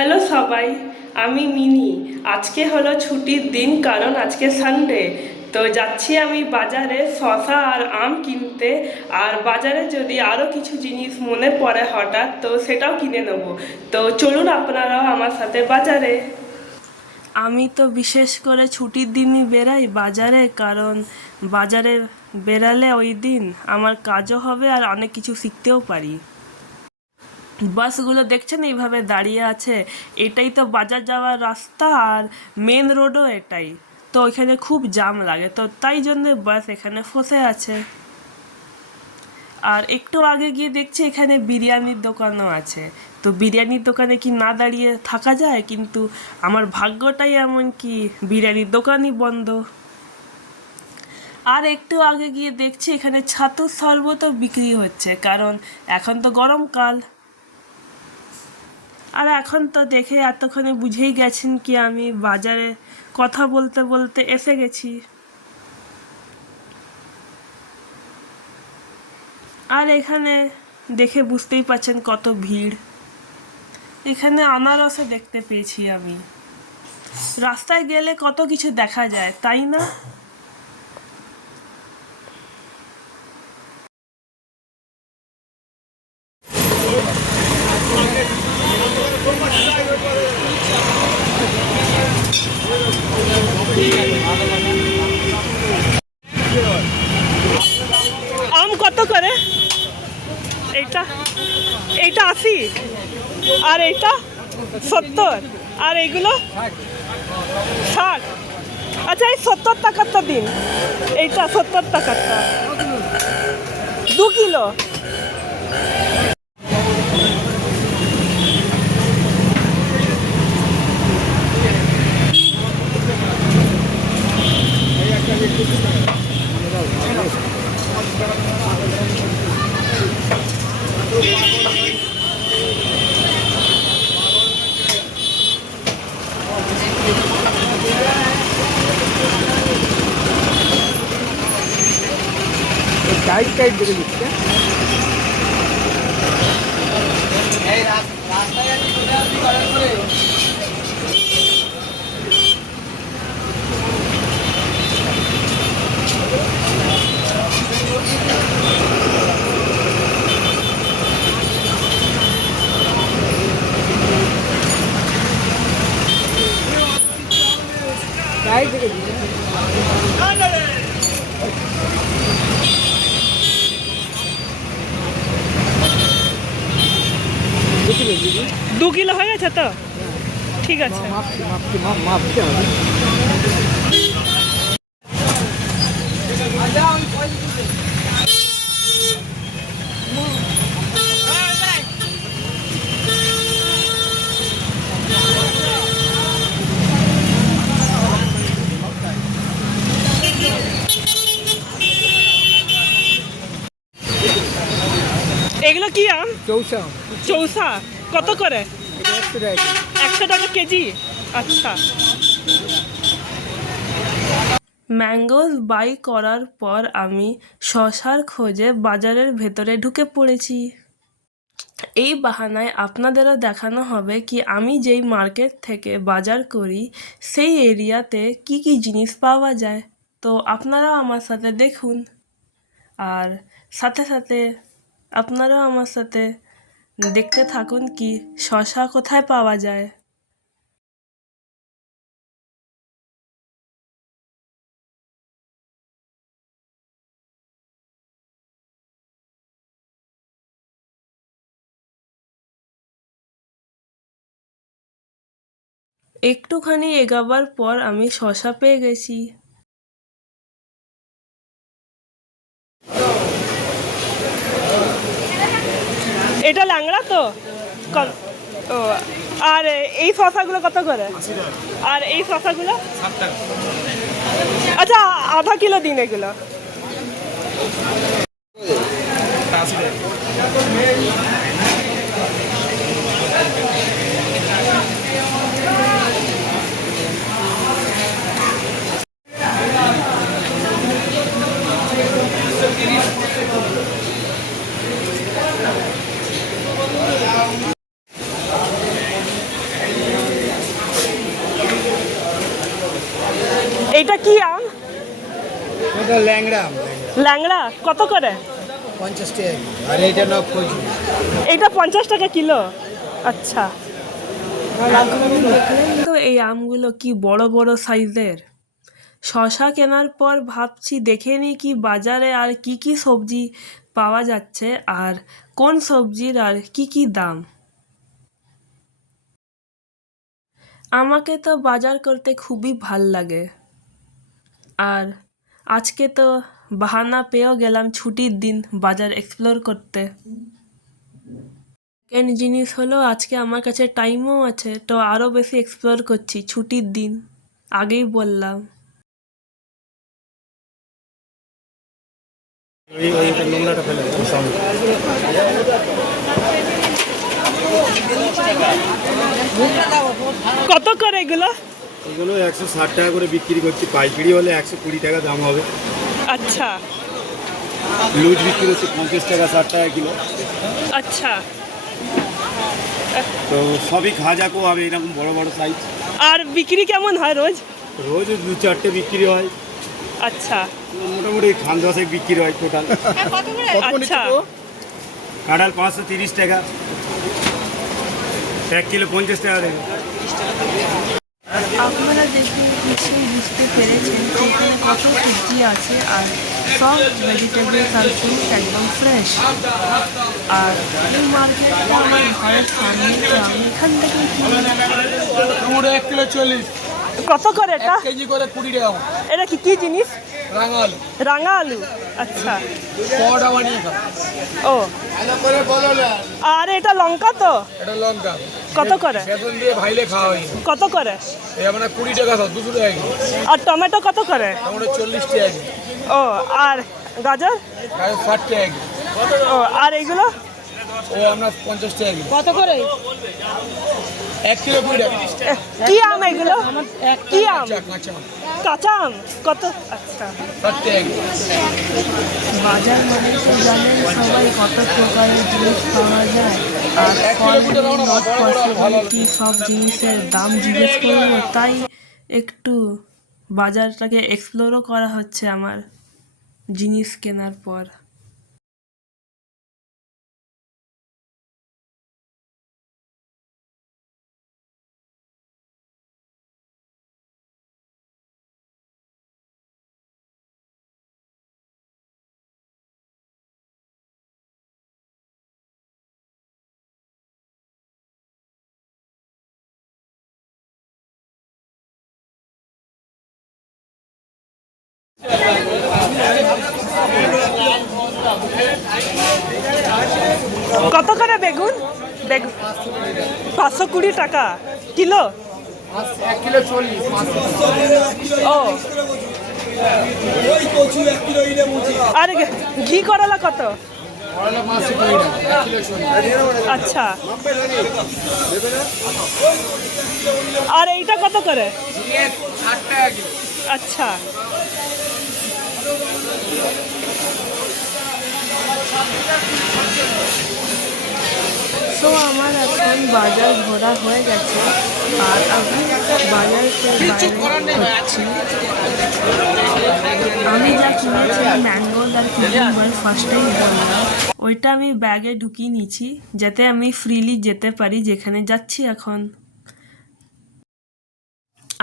Hello সবাই, আমি mini. আজকে হলো ছুটির দিন, কারণ আজকে সানডে। তো যাচ্ছি আমি বাজারে শসা আর আম কিনতে। আর বাজারে যদি আরও কিছু জিনিস মনে পড়ে হঠাৎ, তো সেটাও কিনে নেব। তো চলুন আপনারাও আমার সাথে বাজারে। আমি তো বিশেষ করে ছুটির দিনই বেরাই বাজারে, কারণ বাজারে বেরালে ওই দিন আমার কাজও হবে আর অনেক কিছু শিখতেও পারি। বাসগুলো দেখছেন এইভাবে দাঁড়িয়ে আছে, এটাই তো বাজার যাওয়ার রাস্তা, আর মেন রোডও এটাই। তো এখানে খুব জ্যাম লাগে, তো তাই জন্য বাস এখানে ফসে আছে। আর একটু আগে গিয়ে দেখছি এখানে বিরিয়ানির দোকানও আছে। তো বিরিয়ানির দোকানে কি না দাঁড়িয়ে থাকা যায়, কিন্তু আমার ভাগ্যটাই এমন কি বিরিয়ানির দোকানই বন্ধ। আর একটু আগে গিয়ে দেখছি এখানে ছাতুর শরবতও বিক্রি হচ্ছে, কারণ এখন তো গরমকাল। আর এখন তো দেখে এতক্ষণে বুঝেই গেছেন কি আমি বাজারে কথা বলতে বলতে এসে গেছি। আর এখানে দেখে বুঝতেই পারছেন কত ভিড়। এখানে আনারসও দেখতে পেয়েছি আমি। রাস্তায় গেলে কত কিছু দেখা যায়, তাই না? আম কত করে? এইটা এইটা 80, আর এইটা 70, আর এইগুলো 60। আচ্ছা, এই 70 টাকারটা দিন। এইটা 70 টাকারটা 2 কিলো। টাইট টাইট দেখে দিচ্ছে। টাইট দেখে দিচ্ছে। 2 কিলো হয়ে গেছে তো? ঠিক আছে। মাপতে হবে। এগুলো কি আম? চৌসা। চৌসা কত করে? 100 টাকা। 100 টাকা কেজি? আচ্ছা। ম্যাঙ্গোস বাই করার পর আমি শসার খোঁজে বাজারের ভেতরে ঢুকে পড়েছি। এই বাহানায় আপনাদেরও দেখানো হবে কি আমি যেই মার্কেট থেকে বাজার করি সেই এরিয়াতে কি কি জিনিস পাওয়া যায়। তো আপনারাও আমার সাথে দেখুন, আর সাথে সাথে আপনারাও আমার সাথে দেখতে থাকুন কি শসা কোথায় পাওয়া যায়। একটুখানি এগাবার পর আমি শসা পেয়ে গেছি। এটা ল্যাংড়া তো? ও, আর এই শসাগুলো কত করে? আর এই শসাগুলো? আচ্ছা, আধা কিলো দিন এগুলো। কি আম? এটা ল্যাংড়া আম, ল্যাংড়া কত করে? 50 টাকা। আর এটা না ফজলি। এইটা 50 টাকা কিলো। আচ্ছা। তো এই আমগুলো কি বড় বড় সাইজের। শশা কেনার পর ভাবছি দেখে নিই কি বাজারে আর কি কি সবজি পাওয়া যাচ্ছে আর কোন সবজির আর কি কি দাম। আমাকে তো বাজার করতে খুবই ভাল লাগে আর আজকে তো বাহানা পেয়েও গেলাম ছুটির দিন বাজার এক্সপ্লোর করতে। সেকেন্ড জিনিস হলো আজকে আমার কাছে টাইমও আছে, তো আরও বেশি এক্সপ্লোর করছি ছুটির দিন, আগেই বললাম। কত করে এগুলো? এগুলো 160 টাকা করে বিক্রি করছি, পাইকারি হলে 120 টাকা দাম হবে। আচ্ছা লুজ বিক্রি হচ্ছে 50 টাকা 60 টাকা কিলো। আচ্ছা। তো সবই খাজাকো হবে, এরকম বড় বড় সাইজ। আর বিক্রি কেমন হয় রোজ? রোজ 2-4টে বিক্রি হয়। আচ্ছা মোটামুটি খান 10 বিক্রি হয় টোটাল। আচ্ছা। কাঁঠাল 530 টাকা, 1 কিলো 50 টাকা দেবে। আপনারা দেখে নিশ্চয়ই বুঝতে পেরেছেন যে এখানে কত সবজি আছে আর সব ভেজিটেবলস আর ফ্রুট একদম ফ্রেশ। আর এই মার্কেটটা আমার ঘরের সামনে, তো আমি এখান থেকে পুরো 1 কিলো 40, কত করে এটা? 1 কেজি করে 20 টাকা। এটা কি কি জিনিস? রাঙা আলু, রাঙা আলু। আচ্ছা। পরোটা বানিয়ে খাও। ও আর এটা লঙ্কা তো এটা লঙ্কা কত করে? বেসন দিয়ে ভাইলে খাওয়া হয়। কত করে? এই আমরা 20 টাকা সব 200 টাকা কিলো। আর টমেটো কত করে? আমরা 40 টাকা কিলো। ও আর গাজর? আর 60 টাকা কিলো। ও আর এইগুলো ও আমরা 50 টাকা কিলো। কত করে? 1 কিলো 20 টাকা। কি আম এগুলো? কি আম? কাঁচা আম। কাঁচা আম কত? আচ্ছা। 60 টাকা কিলো। বাজার মানে তো জানেন সবাই কত প্রকারের জিনিস পাওয়া যায় আর কি সব জিনিসের দাম জিজ্ঞেস করবো, তাই একটু বাজারটাকে এক্সপ্লোরও করা হচ্ছে আমার জিনিস কেনার পর। কত করে বেগুন? বেগুন 520 টাকা কিলো। 1 কিলো 40। ও আর ঘি করলা কত? করলা 520 টাকা, 1 কিলো 40। আচ্ছা। আর এইটা কত করে? 60 টাকা কিলো। আচ্ছা। তো আমার এখন বাজার ঘোরা হয়ে গেছে আর আমি বাজার হচ্ছি। আমি যা কিনেছি ম্যাঙ্গোল আর কিউম্বার ফার্স্টেই বললাম, ওইটা আমি ব্যাগে ঢুকিয়ে নিয়েছি যাতে আমি ফ্রিলি যেতে পারি যেখানে যাচ্ছি এখন।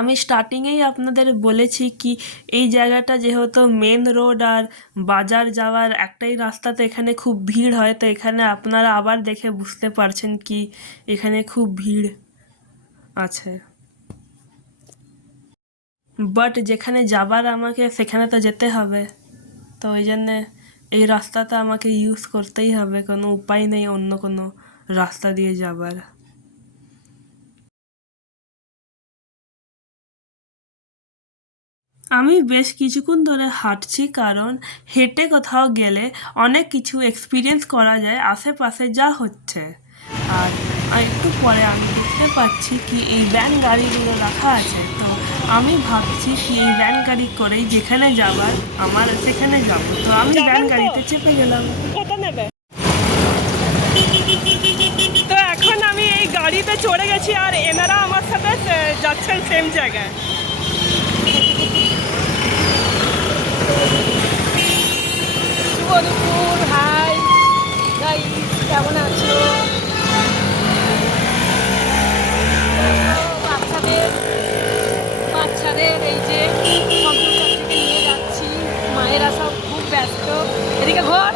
আমি স্টার্টিংয়েই আপনাদের বলেছি কি এই জায়গাটা যেহেতু মেন রোড আর বাজার যাওয়ার একটাই রাস্তা, তো এখানে খুব ভিড় হয়। তো এখানে আপনারা আবার দেখে বুঝতে পারছেন কি এখানে খুব ভিড় আছে। বাট যেখানে যাবার আমাকে সেখানে তো যেতে হবে, তো ওই জন্যে এই রাস্তাটা আমাকে ইউজ করতেই হবে, কোনো উপায় নেই অন্য কোনো রাস্তা দিয়ে যাবার। আমি বেশ কিছুক্ষণ ধরে হাঁটছি কারণ হেঁটে কোথাও গেলে অনেক কিছু এক্সপিরিয়েন্স করা যায় আশেপাশে যা হচ্ছে। আর একটু পরে আমি দেখতে পাচ্ছি কি এই ভ্যান গাড়িগুলো রাখা আছে, তো আমি ভাবছি কি এই ভ্যান গাড়ি করেই যেখানে যাবার আমার সেখানে যাব। তো আমি ভ্যান গাড়িতে চেপে গেলাম। কত নেবে? তো এখন আমি এই গাড়িতে চড়ে গেছি আর এনারা আমার সাথে যাচ্ছেন সেম জায়গায়। এদিকে ঘর